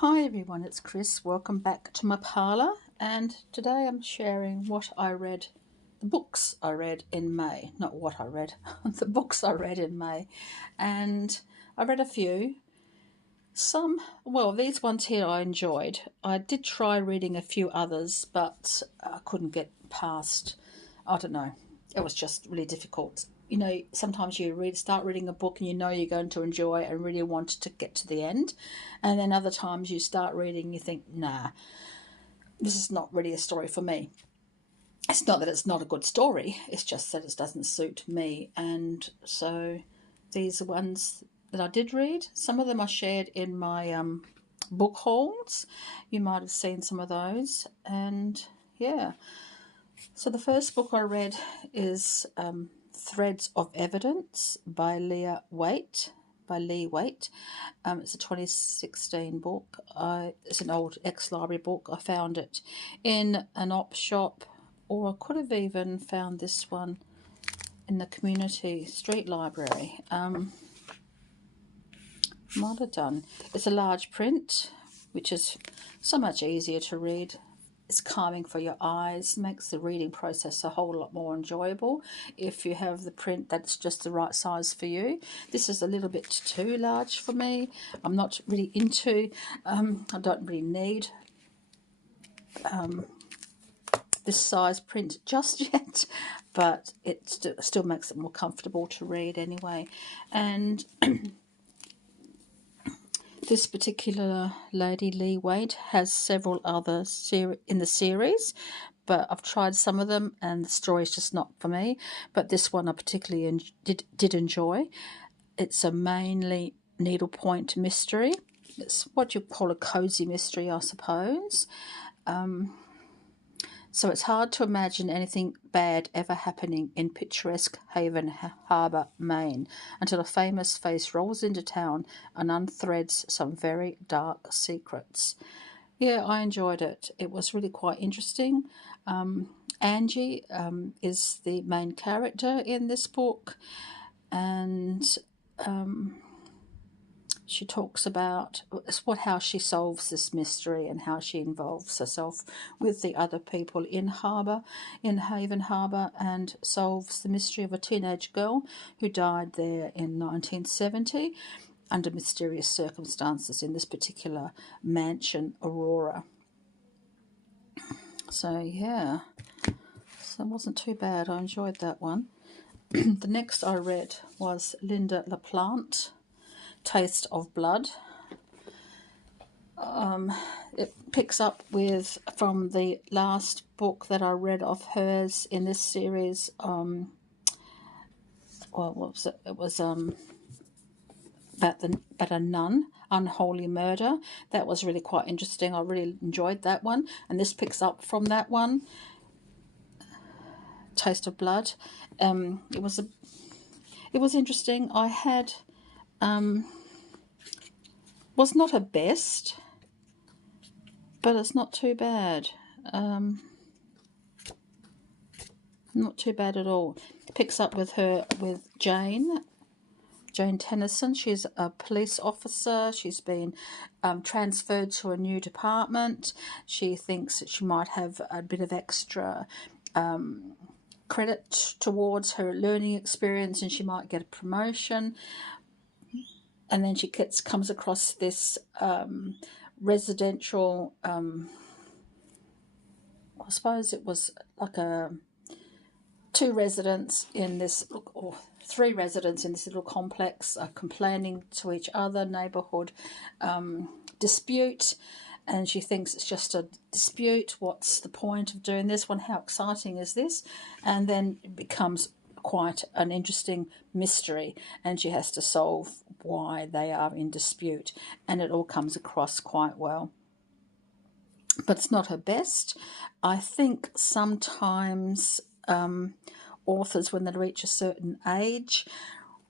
Hi everyone, it's Chris. Welcome back to my parlour, and today I'm sharing what I read, the books I read in May. Not what I read, the books I read in May. And I read a few. These ones here I enjoyed. I did try reading a few others, but I couldn't get past, I don't know, it was just really difficult. Sometimes you start reading a book and you're going to enjoy it and really want to get to the end. And then other times you start reading and you think, nah, this is not really a story for me. It's not that it's not a good story, it's just that it doesn't suit me. And so these are ones that I did read. Some of them I shared in my book hauls. You might have seen some of those. And yeah. So the first book I read is Threads of Evidence by Lee Waite. It's a 2016 book. It's an old ex-library book. I found it in an op shop, or I could have even found this one in the community street library. Might have done. It's a large print, which is so much easier to read. It's calming for your eyes, makes the reading process a whole lot more enjoyable if you have the print that's just the right size for you. This is a little bit too large for me. I'm not really into, I don't really need this size print just yet, but it still makes it more comfortable to read anyway. And this particular lady, Lee Waite, has several other in the series, but I've tried some of them and the story's just not for me. But this one I particularly did enjoy. It's a mainly needlepoint mystery. It's what you call a cozy mystery, I suppose. So it's hard to imagine anything bad ever happening in picturesque Haven Harbour, Maine, until a famous face rolls into town and unthreads some very dark secrets. Yeah, I enjoyed it. It was really quite interesting. Angie is the main character in this book, and she talks about how she solves this mystery and how she involves herself with the other people in Haven Harbour, and solves the mystery of a teenage girl who died there in 1970 under mysterious circumstances in this particular mansion, Aurora. So yeah, so it wasn't too bad. I enjoyed that one. The next I read was Lynda LaPlante, Taste of Blood. It picks up from the last book that I read of hers in this series. What was it? It was about a nun, Unholy Murder. That was really quite interesting. I really enjoyed that one, and this picks up from that one. Taste of Blood. It was interesting. I had was not her best, but it's not too bad. Not too bad at all. It picks up with Jane Tennyson. She's a police officer. She's been transferred to a new department. She thinks that she might have a bit of extra credit towards her learning experience, and she might get a promotion. And then she comes across this residential, I suppose it was like three residents in this little complex are complaining to each other, neighbourhood dispute, and she thinks it's just a dispute. What's the point of doing this one? How exciting is this? And then it becomes quite an interesting mystery, and she has to solve why they are in dispute, and it all comes across quite well. But it's not her best. I think sometimes authors, when they reach a certain age,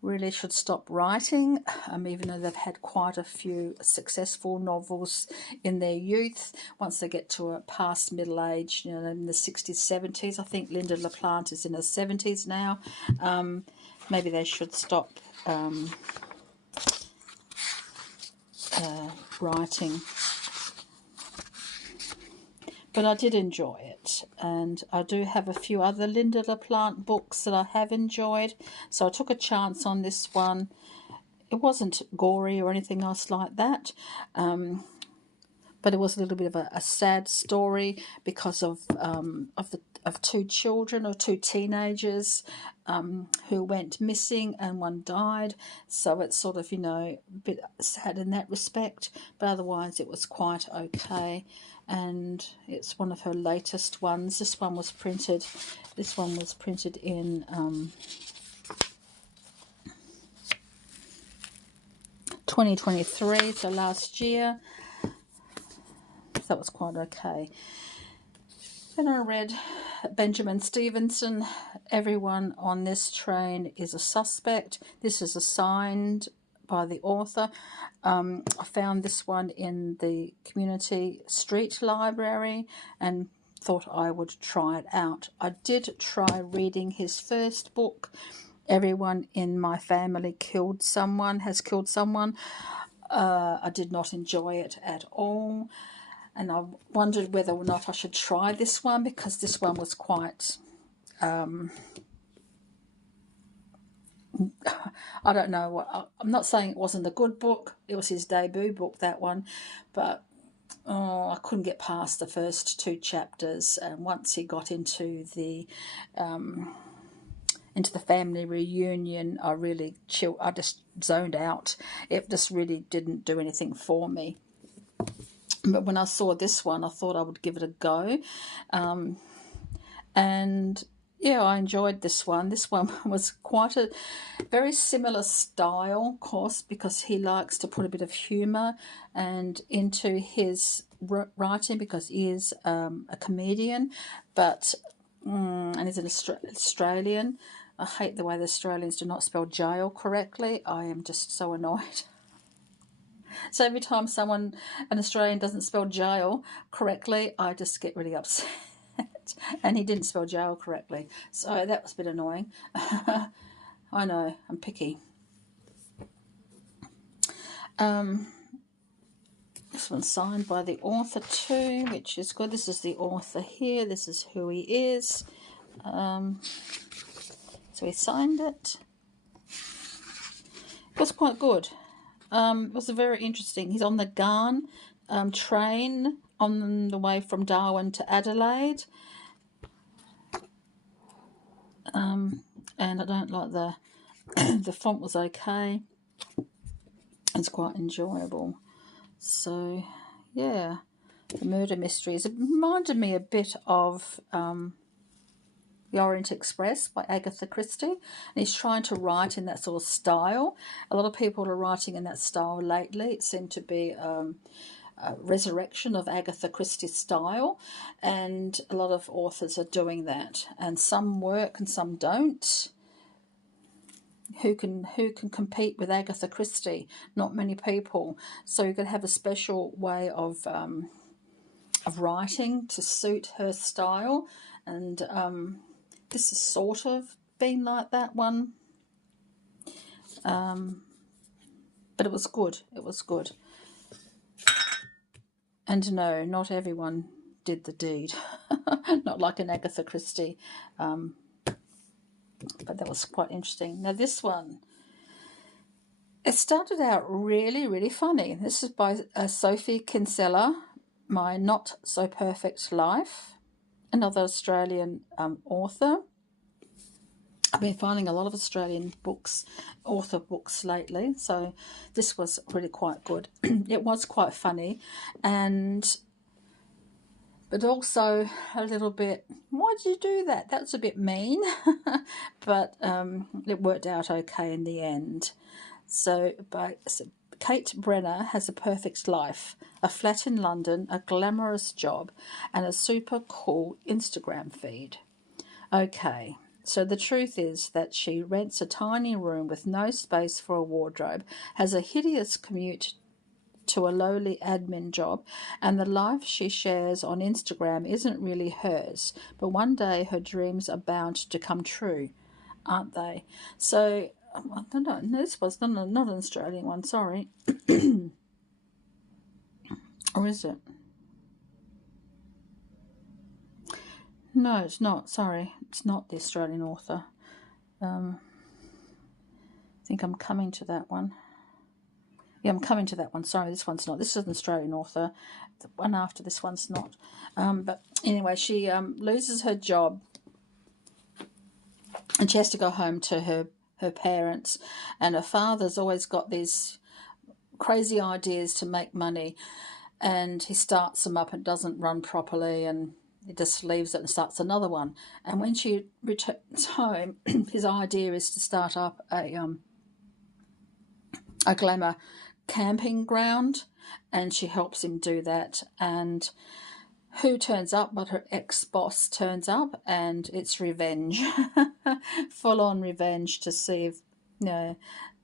really should stop writing, even though they've had quite a few successful novels in their youth. Once they get to a past middle age, in the 60s, 70s, I think Lynda LaPlante is in her 70s now, maybe they should stop writing. but I did enjoy it, and I do have a few other Linda LaPlante books that I have enjoyed, so I took a chance on this one. It wasn't gory or anything else like that, but it was a little bit of a sad story because of two children or two teenagers who went missing, and one died. So it's sort of, a bit sad in that respect, but otherwise it was quite okay. And it's one of her latest ones. This one was printed in 2023, so last year. That was quite okay. Then I read Benjamin Stevenson, Everyone on This Train is a Suspect. This is assigned by the author. I found this one in the community street library and thought I would try it out. I did try reading his first book, Everyone in My Family Has Killed Someone. I did not enjoy it at all. And I wondered whether or not I should try this one, because this one was quite, I don't know. I'm not saying it wasn't a good book. It was his debut book, that one. But I couldn't get past the first two chapters. And once he got into the family reunion, I really chilled. I just zoned out. It just really didn't do anything for me. But when I saw this one, I thought I would give it a go. And yeah, I enjoyed this one. This one was quite a very similar style, of course, because he likes to put a bit of humour and into his writing, because he is a comedian, and he's an Australian. I hate the way the Australians do not spell jail correctly. I am just so annoyed. So every time an Australian doesn't spell jail correctly, I just get really upset. And he didn't spell jail correctly. So that was a bit annoying. I know, I'm picky. This one's signed by the author too, which is good. This is the author here. This is who he is. So he signed it. It was quite good. It was very interesting. He's on the Ghan train on the way from Darwin to Adelaide. And I don't like the font was okay. It's quite enjoyable. So, yeah, the murder mysteries. It reminded me a bit of The Orient Express by Agatha Christie, and he's trying to write in that sort of style. A lot of people are writing in that style lately. It seemed to be a resurrection of Agatha Christie's style, and a lot of authors are doing that, and some work and some don't. Who can compete with Agatha Christie? Not many people. So you could have a special way of writing to suit her style, and this has sort of been like that one. But it was good. It was good. And no, not everyone did the deed. Not like an Agatha Christie. But that was quite interesting. Now this one, it started out really, really funny. This is by Sophie Kinsella, My Not So Perfect Life, another Australian author. I've been finding a lot of Australian author books lately, so this was really quite good. It was quite funny, but also a little bit, why did you do that? That's a bit mean. But it worked out okay in the end. So Kate Brenner has a perfect life, a flat in London, a glamorous job, and a super cool Instagram feed. Okay, so the truth is that she rents a tiny room with no space for a wardrobe, has a hideous commute to a lowly admin job, and the life she shares on Instagram isn't really hers, but one day her dreams are bound to come true, aren't they? So, I don't know, this was not an Australian one, sorry. Or is it? No, it's not. Sorry, it's not the Australian author. I think I'm coming to that one. Yeah, I'm coming to that one. Sorry, this one's not. This is an Australian author. The one after this one's not. But anyway, she loses her job and she has to go home to her parents. And her father's always got these crazy ideas to make money, and he starts them up and doesn't run properly, and he just leaves it and starts another one. And when she returns home, his idea is to start up a glamour camping ground, and she helps him do that. And who turns up but her ex-boss turns up, and it's revenge. Full-on revenge to see if,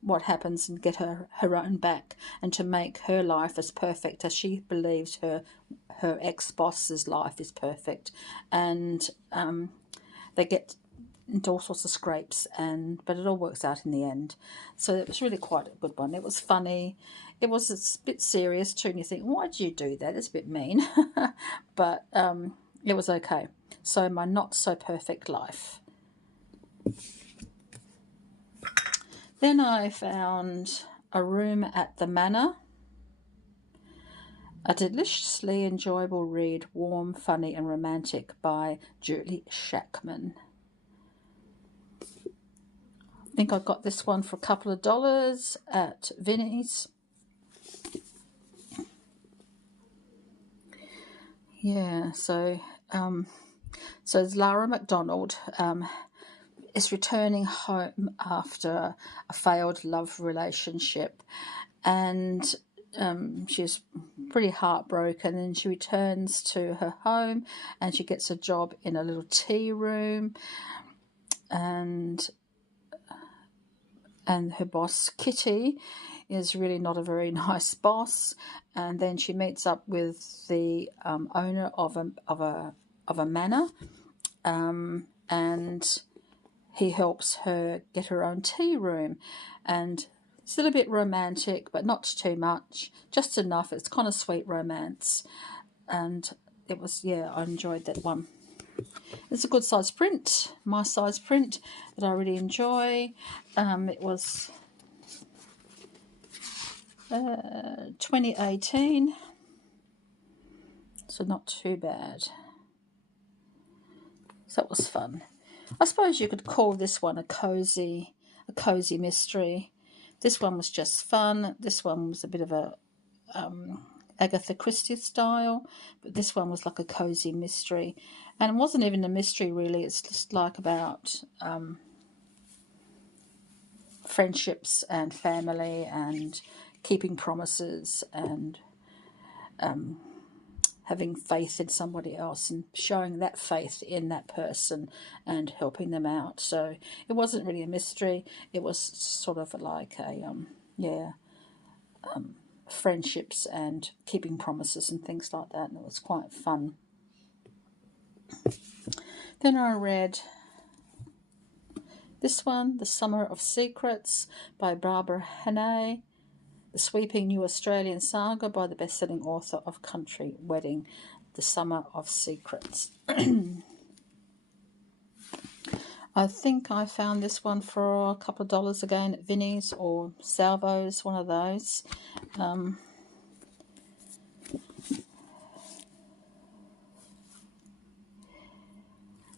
what happens and get her own back, and to make her life as perfect as she believes her ex-boss's life is perfect. And they get into all sorts of scrapes, but it all works out in the end. So it was really quite a good one. It was funny. It was a bit serious too, and you think, why'd you do that? It's a bit mean. But it was okay. So my not so perfect life. Then I found A Room at the Manor. A deliciously enjoyable read, warm, funny and romantic, by Julie Shackman. I think I got this one for a couple of dollars at Vinnie's. Yeah, so it's Lara McDonald is returning home after a failed love relationship, and she's pretty heartbroken, and she returns to her home and she gets a job in a little tea room, and her boss Kitty is really not a very nice boss. And then she meets up with the owner of a manor, and he helps her get her own tea room. And it's a little bit romantic, but not too much, just enough. It's kind of sweet romance, and it was, I enjoyed that one. It's a good size print, my size print, that I really enjoy. It was 2018, so not too bad. So that was fun. I suppose you could call this one a cozy mystery. This one was just fun. This one was a bit of a Agatha Christie style, but this one was like a cozy mystery, and it wasn't even a mystery really. It's just like about friendships and family and keeping promises and having faith in somebody else and showing that faith in that person and helping them out. So it wasn't really a mystery. It was sort of like a friendships and keeping promises and things like that, and it was quite fun. Then I read this one, The Summer of Secrets by Barbara Hannay, the sweeping new Australian saga by the best-selling author of Country Wedding, The Summer of Secrets. I think I found this one for a couple of dollars again at Vinnie's or Salvo's, one of those.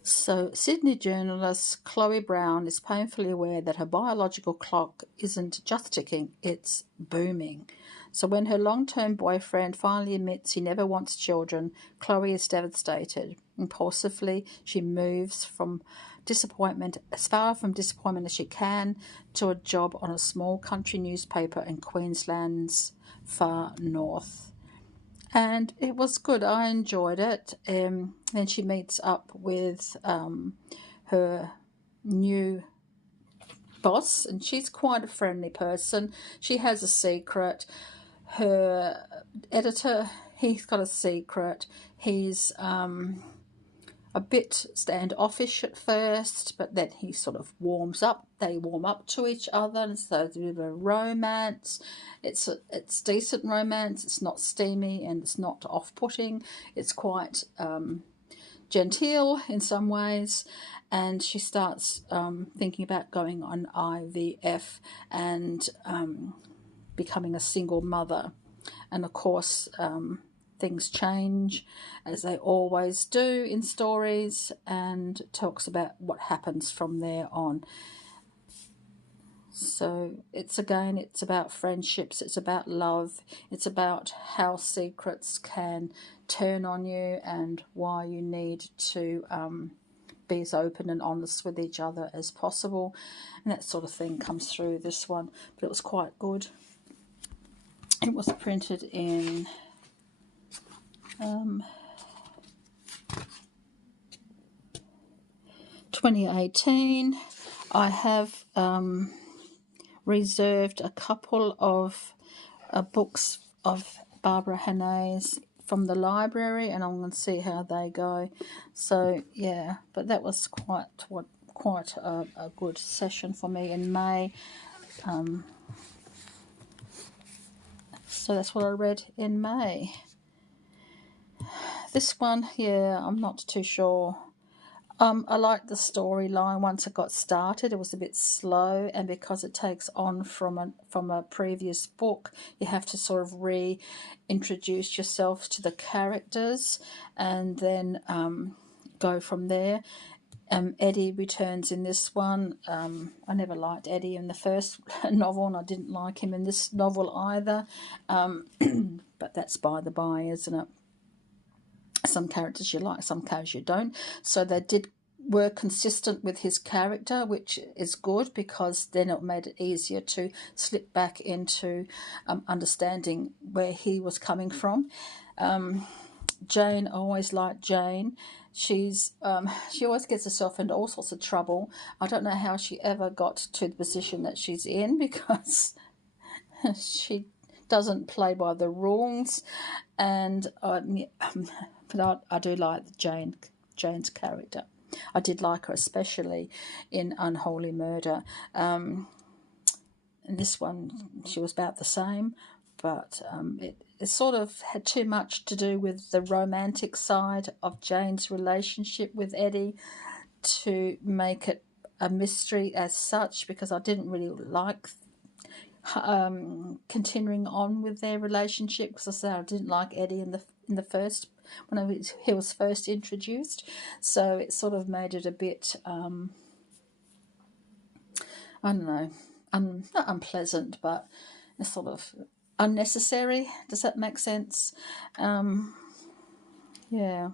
So, Sydney journalist Chloe Brown is painfully aware that her biological clock isn't just ticking, it's booming. So when her long-term boyfriend finally admits he never wants children, Chloe is devastated. Impulsively, she moves as far from disappointment as she can, to a job on a small country newspaper in Queensland's far north. And it was good. I enjoyed it. Then she meets up with her new boss, and she's quite a friendly person. She has a secret. Her editor, he's got a secret. He's a bit standoffish at first, but then he sort of warms up. They warm up to each other, and so there's a bit of a romance. It's decent romance. It's not steamy and it's not off-putting. It's quite genteel in some ways, and she starts thinking about going on IVF and becoming a single mother. And of course, things change, as they always do in stories, and talks about what happens from there on. So it's about friendships, it's about love, it's about how secrets can turn on you and why you need to be as open and honest with each other as possible. And that sort of thing comes through this one, but it was quite good. It was printed in 2018. I have reserved a couple of books of Barbara Hannay's from the library, and I'm going to see how they go. So yeah, but that was quite a good session for me in May. So that's what I read in May. This one, yeah, I'm not too sure. I liked the storyline once it got started. It was a bit slow, and because it takes on from a previous book, you have to sort of reintroduce yourself to the characters and then go from there. Eddie returns in this one. I never liked Eddie in the first novel, and I didn't like him in this novel either. But that's by the by, isn't it? Some characters you like, some characters you don't. So were consistent with his character, which is good, because then it made it easier to slip back into understanding where he was coming from. Jane, I always liked Jane. She always gets herself into all sorts of trouble. I don't know how she ever got to the position that she's in, because she doesn't play by the rules, and but I do like Jane's character. I did like her, especially in Unholy Murder. In this one, she was about the same, but it sort of had too much to do with the romantic side of Jane's relationship with Eddie to make it a mystery as such, because I didn't really like continuing on with their relationship, because I said I didn't like Eddie in the first, when he was first introduced. So it sort of made it a bit I don't know, not unpleasant, but sort of unnecessary. Does that make sense? Yeah,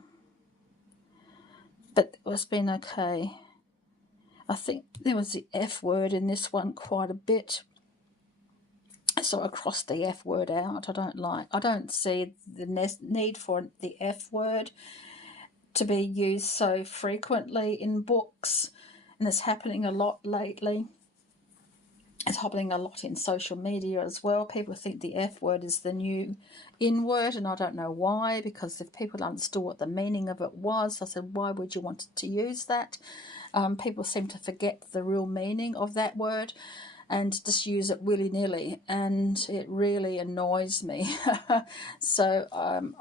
but it's been okay. I think there was the F word in this one quite a bit, so I crossed the F word out. I don't see the need for the F word to be used so frequently in books, and it's happening a lot lately. It's happening a lot in social media as well. People think the F word is the new in word, and I don't know why, because if people understood what the meaning of it was, I said, why would you want to use that? People seem to forget the real meaning of that word and just use it willy-nilly, and it really annoys me. So I'm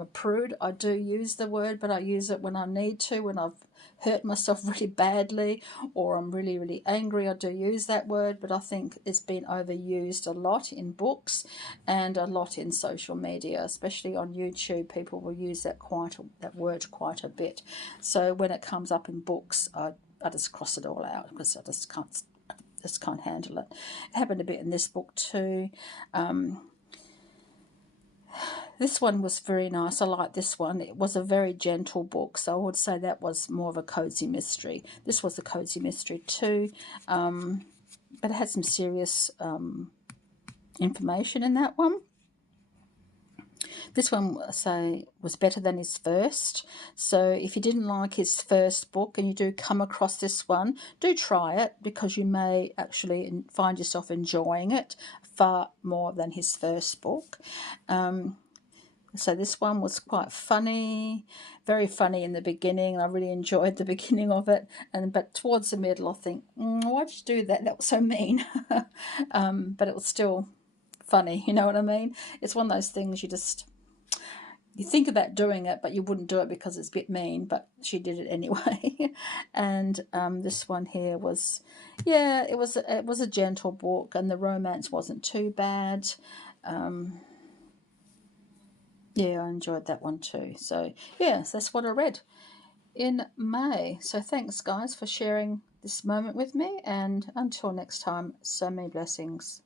a prude. I do use the word, but I use it when I need to, when I've hurt myself really badly or I'm really, really angry. I do use that word, but I think it's been overused a lot in books and a lot in social media, especially on YouTube. People will use that word quite a bit. So when it comes up in books, I just cross it all out, because I just can't handle it. It happened a bit in this book too. This one was very nice. I like this one. It was a very gentle book, so I would say that was more of a cozy mystery. This was a cozy mystery too, but it had some serious information in that one. This one, say, was better than his first. So if you didn't like his first book and you do come across this one, do try it, because you may actually find yourself enjoying it far more than his first book. So this one was quite funny, very funny in the beginning, and I really enjoyed the beginning of it. But towards the middle, I think, why did you do that? That was so mean. But it was still funny, you know what I mean? It's one of those things you just you think about doing it, but you wouldn't do it because it's a bit mean, but she did it anyway. And this one here was, yeah, it was a gentle book, and the romance wasn't too bad. Yeah, I enjoyed that one too. So yes, that's what I read in May. So thanks, guys, for sharing this moment with me, and until next time, so many blessings.